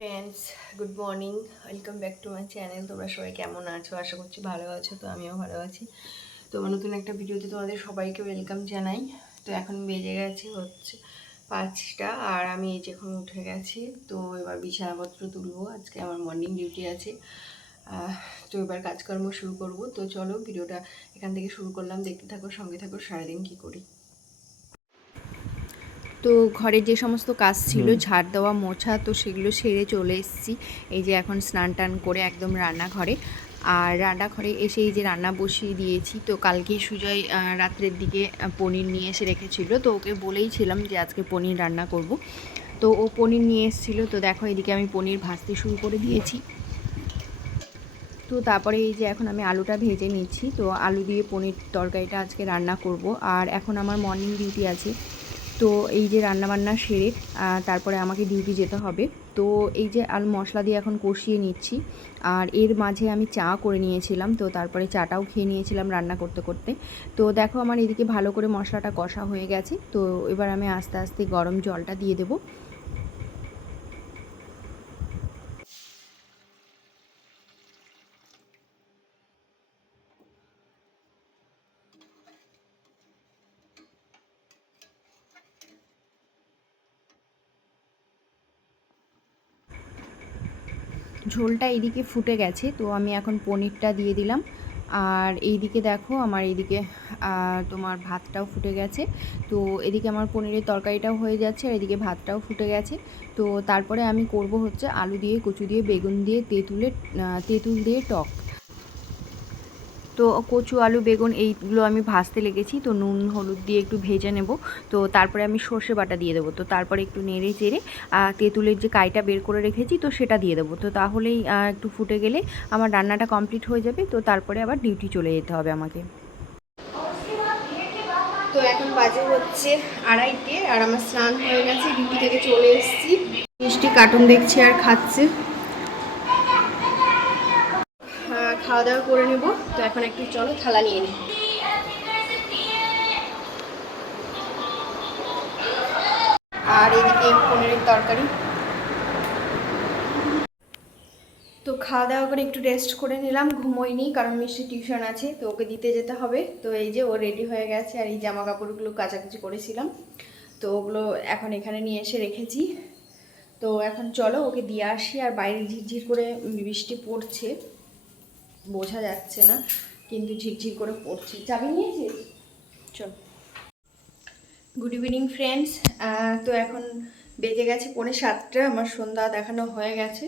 Friends good morning welcome back to my channel তোমরা সবাই কেমন আছো? আশা করছি ভালো আছো, তো আমিও ভালো আছি। তো নতুন একটা ভিডিওতে তোমাদের সবাইকে ওয়েলকাম জানাই। তো এখন বেজে গেছে হচ্ছে পাঁচটা আর আমি এই যে এখন উঠে গেছি। তো এবার বিছানাপত্র তুলবো। আজকে আমার মর্নিং ডিউটি আছে। তো এবার কাজকর্ম শুরু করব। তো চলো ভিডিওটা এখান থেকে শুরু করলাম। দেখতে থাকো, সঙ্গে থাকো, সারাদিন কী করি। তো ঘরে যে সমস্ত কাজ ছিল ঝাড় দেওয়া মোছা তো সেগুলো সেরে চলে এসেছি। এই যে এখন স্নান টান করে একদম রান্নাঘরে। আর রান্নাঘরে এসে এই যে রান্না বসিয়ে দিয়েছি তো কালকে সুজয় রাত্রের দিকে পনির নিয়ে এসে রেখেছিল। তো ওকে বলেইছিলাম যে আজকে পনির রান্না করব। তো ও পনির নিয়ে এসেছিল। তো দেখো এদিকে আমি পনির ভাজতে শুরু করে দিয়েছি। তো তারপরে এই যে এখন আমি আলুটা ভেজে নিচ্ছি। তো আলু দিয়ে পনির তরকারিটা আজকে রান্না করব। আর এখন আমার মর্নিং ডিউটি আছে। তো এই যে রান্নাবান্না সেরে তারপরে আমাকে ডিউটি যেতে হবে। তো এই যে আলু মশলা দিয়ে এখন কষিয়ে নিচ্ছি। আর এর মাঝে আমি চা করে নিয়েছিলাম, তো তারপরে চাটাও খেয়ে নিয়েছিলাম রান্না করতে করতে। তো দেখো আমার এদিকে ভালো করে মশলাটা কষা হয়ে গেছে, তো এবার আমি আস্তে আস্তে গরম জলটা দিয়ে দেবো। ঝোলটা এইদিকে ফুটে গেছে, তো আমি এখন পনিরটা দিয়ে দিলাম। আর এইদিকে দেখো আমার এইদিকে তোমার ভাতটাও ফুটে গেছে। তো এদিকে আমার পনিরের তরকারিটাও হয়ে যাচ্ছে আর এদিকে ভাতটাও ফুটে গেছে। তো তারপরে আমি করব হচ্ছে আলু দিয়ে, কচু দিয়ে, বেগুন দিয়ে তেঁতুলের তেঁতুল দিয়ে টক। তো কচু, আলু, বেগুন এইগুলো আমি ভাজতে লেগেছি। তো নুন, হলুদ দিয়ে একটু ভেজে নেব। তো তারপরে আমি সর্ষে বাটা দিয়ে দেবো। তো তারপরে একটু নেড়ে চেড়ে তেঁতুলের যে কাইটা বের করে রেখেছি, তো সেটা দিয়ে দেবো। তো তাহলেই একটু ফুটে গেলে আমার রান্নাটা কমপ্লিট হয়ে যাবে। তো তারপরে আবার ডিউটি চলে যেতে হবে আমাকে। তো এখন বাজে হচ্ছে আড়াইটে, আর আমার স্নান হয়ে গেছে, ডিউটি থেকে চলে এসেছি। মিষ্টি কার্টুন দেখছি আর খাচ্ছে। খাওয়া দাওয়া করে নেব। তো এখন একটু চলো থালা নিয়ে নিই। আর এদিকে পনিরের তরকারি। তো খাওয়া দাওয়া করে একটু রেস্ট করে নিলাম ঘুমোইনি কারণ মিষ্টি টিউশন আছে, তো ওকে দিতে যেতে হবে। তো এই যে ও রেডি হয়ে গেছে আর এই জামা কাপড়গুলো কাচাকুচি করেছিলাম। তো ওগুলো এখন এখানে নিয়ে এসে রেখেছি। তো এখন চলো ওকে দিয়ে আসি আর বাইরে ঝিরঝির করে বৃষ্টি পড়ছে। বোঝা যাচ্ছে না কিন্তু ঝিরঝির করে পড়ছে। চাবি নিয়েছিস? চল। গুড ইভিনিং ফ্রেন্ডস তো এখন বেজে গেছে পৌনে সাতটা আমার সন্ধ্যা দেখানো হয়ে গেছে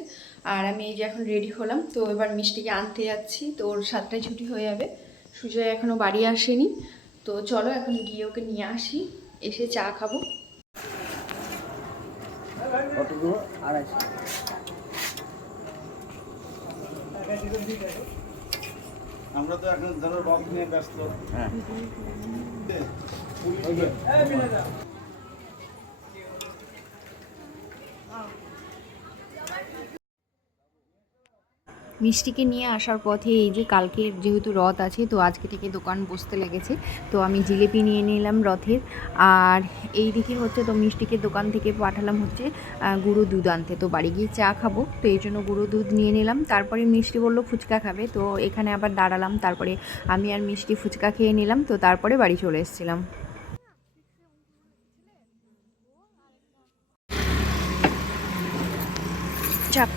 আর আমি এই যে এখন রেডি হলাম তো এবার মিষ্টিকে আনতে যাচ্ছি তো ওর সাতটায় ছুটি হয়ে যাবে। সুজয় এখনও বাড়ি আসেনি তো চলো এখন গিয়ে ওকে নিয়ে আসি এসে চা খাব। আড়াইশো। আমরা তো এখন ধরো রক নিয়ে ব্যস্ত। হ্যাঁ। মিষ্টিকে নিয়ে আসার পথে এই যে কালকে যেহেতু রথ আছে, তো আজকে থেকে দোকান বসতে লেগেছে। তো আমি জিলিপি নিয়ে নিলাম রথের। আর এই দিকে হচ্ছে তো মিষ্টিকে দোকান থেকে পাঠালাম হচ্ছে গুঁড়ো দুধ আনতে। তো বাড়ি গিয়ে চা খাব, তো এই জন্য গুঁড়ো দুধ নিয়ে নিলাম। তারপরে মিষ্টি বলল ফুচকা খাবে, তো এখানে আবার দাঁড়ালাম। তারপরে আমি আর মিষ্টি ফুচকা খেয়ে নিলাম, তো তারপরে বাড়ি চলে এসেছিলাম। চাপ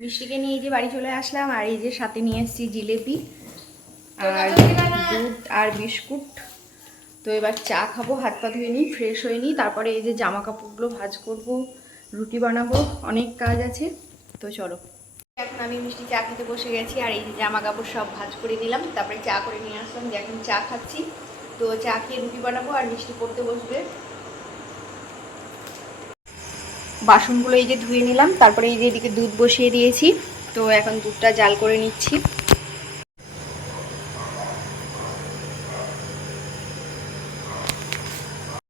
মিষ্টিকে নিয়ে যে বাড়ি চলে আসলাম আর এই যে সাথে নিয়ে এসেছি জিলেপি আর দুধ আর বিস্কুট। তো এবার চা খাব হাত পা ধুয়ে নিই ফ্রেশ হয়ে নিই তারপরে এই যে জামা কাপড়গুলো ভাজ করব রুটি বানাবো অনেক কাজ আছে। তো চলো। এখন আমি মিষ্টি চা খেতে বসে গেছি আর এই যে জামা কাপড় সব ভাজ করে নিলাম তারপরে চা করে নিয়ে আসলাম যে এখন চা খাচ্ছি। তো চা খেয়ে রুটি বানাবো আর মিষ্টি পড়তে বসবে। বাসনগুলো এই যে ধুয়ে নিলাম, তারপরে এই যে এদিকে দুধ বসিয়ে দিয়েছি। তো এখন দুধটা জাল করে নিচ্ছি।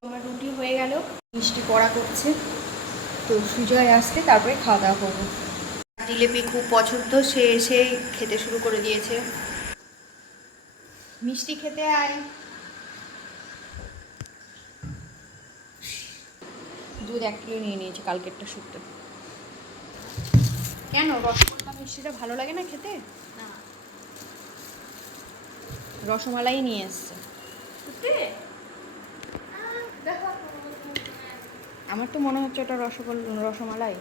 আমার রুটি হয়ে গেল, মিষ্টি পড়া করছে। তো সুজয় আসলে তারপরে খাওয়া দাওয়া করব। জিলেপি খুব পছন্দ, সে এসে খেতে শুরু করে দিয়েছে। মিষ্টি খেতে আয়। দুধ এক কিলো নিয়ে নিয়েছে কালকেরটা শুক্তো কেন রসগোল্লা মিষ্টিটা ভালো লাগে না খেতে? রসমালাই নিয়ে এসছে। আমার তো মনে হচ্ছে ওটা রসগোল্লা রসমালাই।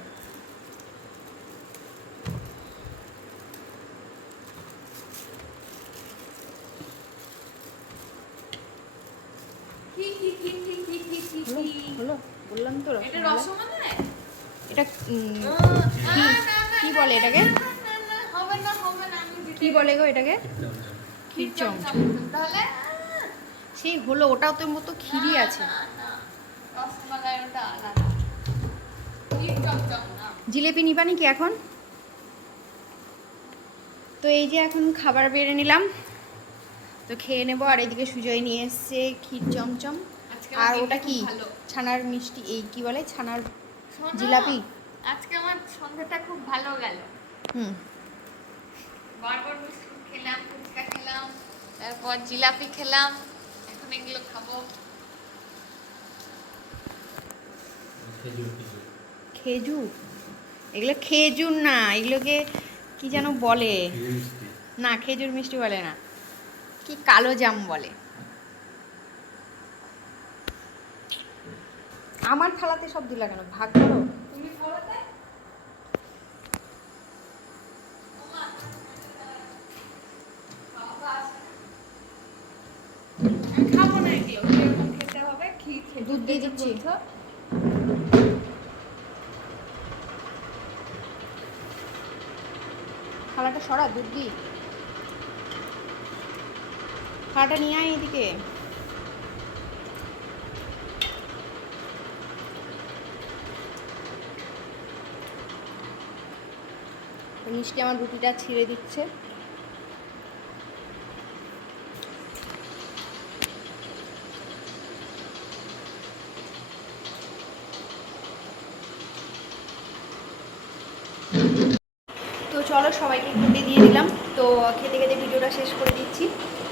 হলো? বললাম তো এটা রসমালাই? কি বলে এটাকে? কি বলে গো এটাকে? চমচম। সেই হলো ওটাও তো মতো ক্ষীরই আছে। জিলেপি নিবা নাকি এখন? তো এই যে এখন খাবার বেড়ে নিলাম। তো খেয়ে নেব আর এদিকে সুজয় নিয়ে এসছে ক্ষীর চমচম। আর ওটা কি? ছানার মিষ্টি এই কি বলে? ছানার জিলাপি? আজকে আমার সন্ধ্যাটা খুব ভালো গেল। হুম। বারবার বিস্কুট খেলাম ফুচকা খেলাম তারপর জিলাপি খেলাম এখন এগুলো খাব। খেজুর এগুলো খেজুর না এগুলোকে কি যেন বলে? না খেজুর মিষ্টি বলে না। কি কালো জাম বলে। আমার থালাতে সব দিলা কেন? ভাগ করো। দুধ দিয়ে দিচ্ছি। বলছো? থালাটা সরা দুধ দি। খালাটা নিয়ে আয় এদিকে। তো মিষ্টি আমার রুটিটা ছিঁড়ে দিচ্ছে। তো চলো সবাইকে খেতে দিয়ে দিলাম। তো খেতে খেতে ভিডিওটা শেষ করে দিচ্ছি।